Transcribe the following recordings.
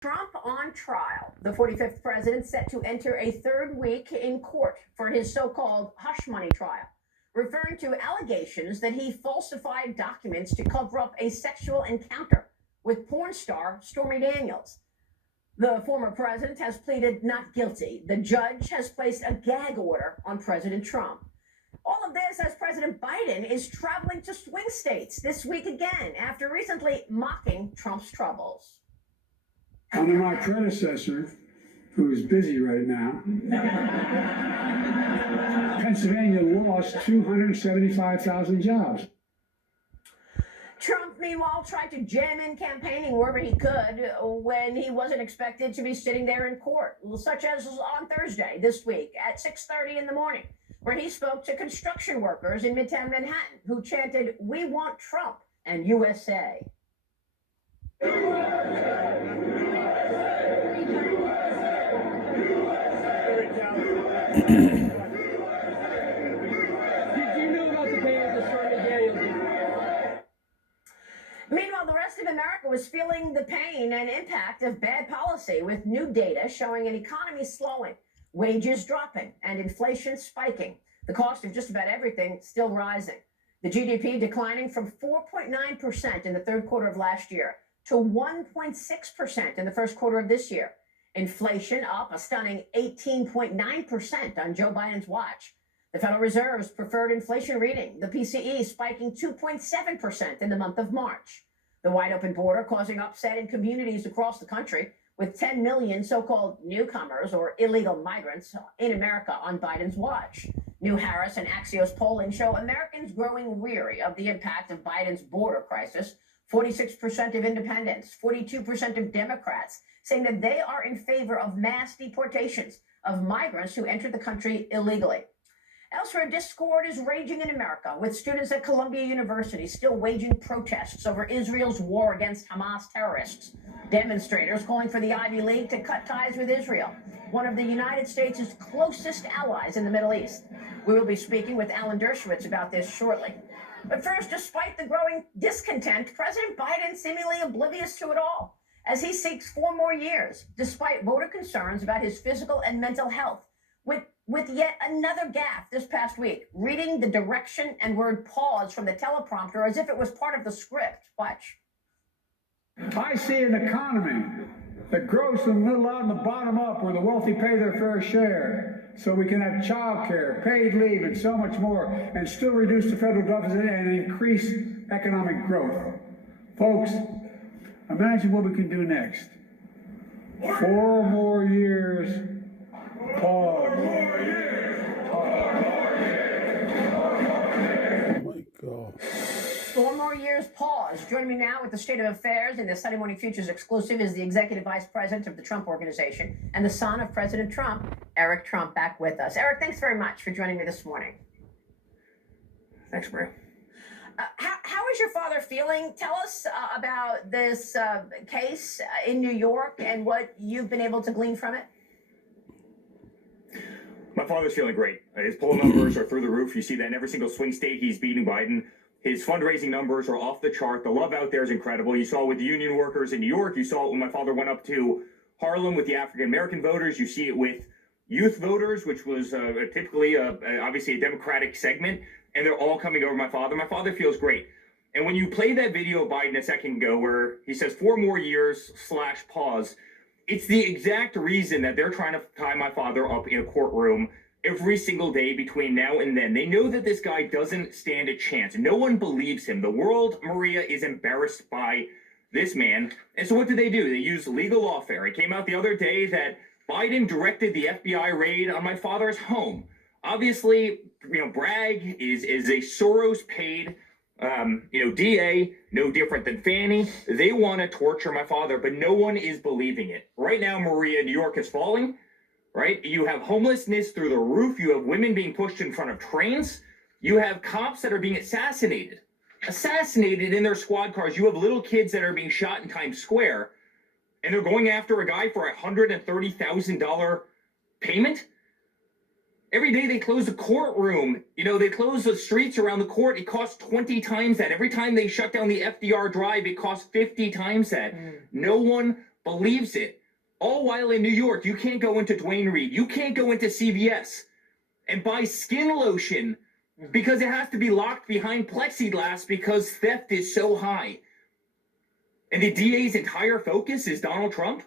Trump on trial. The 45th president set to enter a third week in court for his so-called hush money trial, referring to allegations that he falsified documents to cover up a sexual encounter with porn star Stormy Daniels. The former president has pleaded not guilty. The judge has placed a gag order on President Trump. All of this as President Biden is traveling to swing states this week again after recently mocking Trump's troubles. Under my predecessor, who is busy right now, Pennsylvania lost 275,000 jobs. Trump, meanwhile, tried to jam in campaigning wherever he could when he wasn't expected to be sitting there in court, such as on Thursday this week at 6:30 in the morning, where he spoke to construction workers in Midtown Manhattan who chanted, "We want Trump and USA." Meanwhile, the rest of America was feeling the pain and impact of bad policy, with new data showing an economy slowing, wages dropping, and inflation spiking. The cost of just about everything still rising. The GDP declining from 4.9% in the third quarter of last year to 1.6% in the first quarter of this year. Inflation up a stunning 18.9% on Joe Biden's watch. The Federal Reserve's preferred inflation reading, the PCE, spiking 2.7% in the month of March. The wide open border causing upset in communities across the country, with 10 million so-called newcomers or illegal migrants in America on Biden's watch. New Harris and Axios polling show Americans growing weary of the impact of Biden's border crisis. 46% of independents, 42% of Democrats saying that they are in favor of mass deportations of migrants who entered the country illegally. Elsewhere, discord is raging in America, with students at Columbia University still waging protests over Israel's war against Hamas terrorists. Demonstrators calling for the Ivy League to cut ties with Israel, one of the United States' closest allies in the Middle East. We will be speaking with Alan Dershowitz about this shortly. But first, despite the growing discontent, President Biden seemingly oblivious to it all, as he seeks 4 more years, despite voter concerns about his physical and mental health, with yet another gaffe this past week, reading the direction and word pause from the teleprompter as if it was part of the script. Watch. I see an economy that grows from the middle out and the bottom up, where the wealthy pay their fair share, so we can have child care, paid leave, and so much more, and still reduce the federal deficit and increase economic growth. Folks, imagine what we can do next. 4 more years. Pause. 4 more years. Pause. Oh my God. 4 more years, pause. Joining me now with the State of Affairs in the Sunday Morning Futures exclusive is the Executive Vice President of the Trump Organization and the son of President Trump, Eric Trump, back with us. Eric, thanks very much for joining me this morning. Thanks, Maria. How is your father feeling? Tell us about this case in New York and what you've been able to glean from it. My father's feeling great. His poll numbers are through the roof. You see that in every single swing state he's beating Biden. His fundraising numbers are off the chart. The love out there is incredible. You saw it with the union workers in New York. You saw it when my father went up to Harlem with the African-American voters. You see it with youth voters, which was typically obviously a Democratic segment. And they're all coming over my father. My father feels great. And when you play that video of Biden a second ago where he says 4 more years / pause, it's the exact reason that they're trying to tie my father up in a courtroom every single day between now and then. They know that this guy doesn't stand a chance. No one believes him. The world, Maria, is embarrassed by this man. And so what do? They use legal lawfare. It came out the other day that Biden directed the FBI raid on my father's home. Obviously, Bragg is a Soros-paid DA, no different than Fannie. They want to torture my father, but no one is believing it. Right now, Maria, New York is falling, right? You have homelessness through the roof. You have women being pushed in front of trains. You have cops that are being assassinated in their squad cars. You have little kids that are being shot in Times Square, and they're going after a guy for a $130,000 payment. Every day they close the courtroom. They close the streets around the court. It costs 20 times that. Every time they shut down the FDR Drive, it costs 50 times that. No one believes it. All while in New York, you can't go into Dwayne Reed. You can't go into CVS and buy skin lotion because it has to be locked behind plexiglass because theft is so high. And the DA's entire focus is Donald Trump?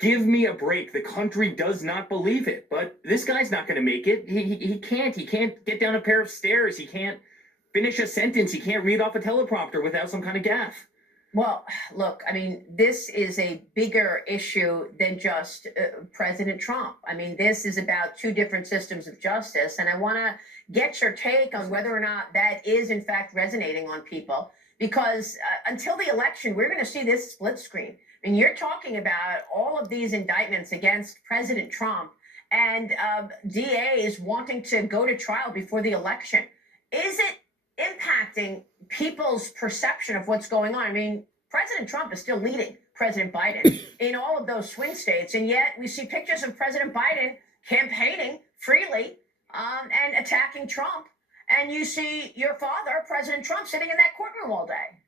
Give me a break. The country does not believe it. But this guy's not going to make it. He can't. He can't get down a pair of stairs. He can't finish a sentence. He can't read off a teleprompter without some kind of gaffe. Well, look, I mean, this is a bigger issue than just President Trump. I mean, this is about two different systems of justice. And I want to get your take on whether or not that is, in fact, resonating on people. Because until the election, we're going to see this split screen. I mean, you're talking about all of these indictments against President Trump and DAs wanting to go to trial before the election. Is it impacting people's perception of what's going on? I mean, President Trump is still leading President Biden in all of those swing states, and yet we see pictures of President Biden campaigning freely and attacking Trump, and you see your father, President Trump, sitting in that courtroom all day.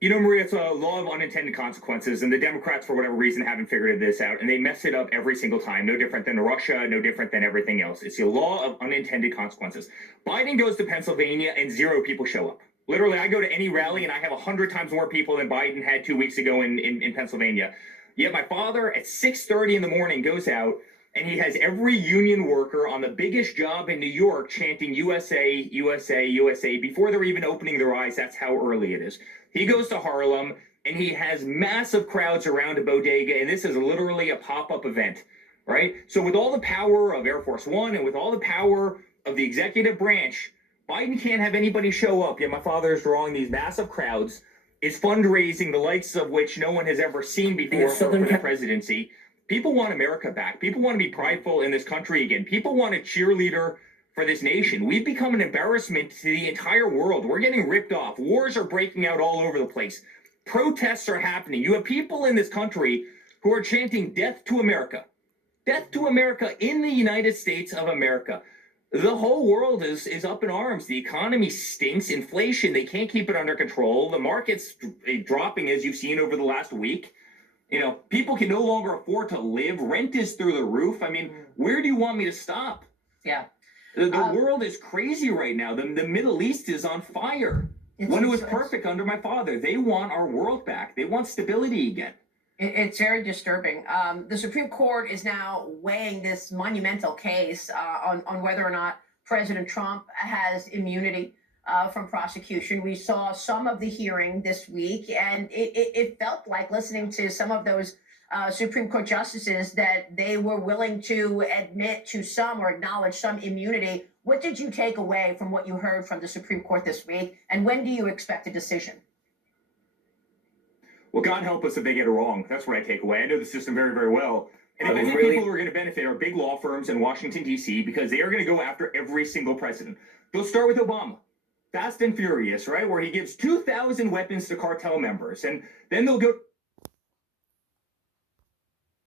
You know, Maria, it's a law of unintended consequences, and the Democrats, for whatever reason, haven't figured this out, and they mess it up every single time. No different than Russia, no different than everything else. It's the law of unintended consequences. Biden goes to Pennsylvania, and 0 people show up. Literally, I go to any rally, and I have 100 times more people than Biden had 2 weeks ago in Pennsylvania. Yet my father, at 6:30 in the morning, goes out, and he has every union worker on the biggest job in New York chanting USA, USA, USA before they're even opening their eyes. That's how early it is. He goes to Harlem, and he has massive crowds around a bodega, and this is literally a pop-up event, right? So with all the power of Air Force One and with all the power of the executive branch, Biden can't have anybody show up. Yet my father is drawing these massive crowds, is fundraising the likes of which no one has ever seen before for the presidency. People want America back. People want to be prideful in this country again. People want a cheerleader for this nation. We've become an embarrassment to the entire world. We're getting ripped off. Wars are breaking out all over the place. Protests are happening. You have people in this country who are chanting death to America. Death to America in the United States of America. The whole world is up in arms. The economy stinks. Inflation, they can't keep it under control. The market's dropping, as you've seen over the last week. You know, people can no longer afford to live. Rent is through the roof. I mean, where do you want me to stop? Yeah. The world is crazy right now. The Middle East is on fire. When it was perfect under my father, they want our world back. They want stability again. It's very disturbing. The Supreme Court is now weighing this monumental case on whether or not President Trump has immunity from prosecution. We saw some of the hearing this week, and it felt like, listening to some of those Supreme Court justices, that they were willing to admit to some or acknowledge some immunity. What did you take away from what you heard from the Supreme Court this week, and when do you expect a decision? Well, God help us if they get it wrong. That's what I take away. I know the system very, very well. And the only people who are going to benefit are big law firms in Washington, D.C., because they are going to go after every single president. They'll start with Obama. Fast and Furious, right? Where he gives 2,000 weapons to cartel members. And then they'll go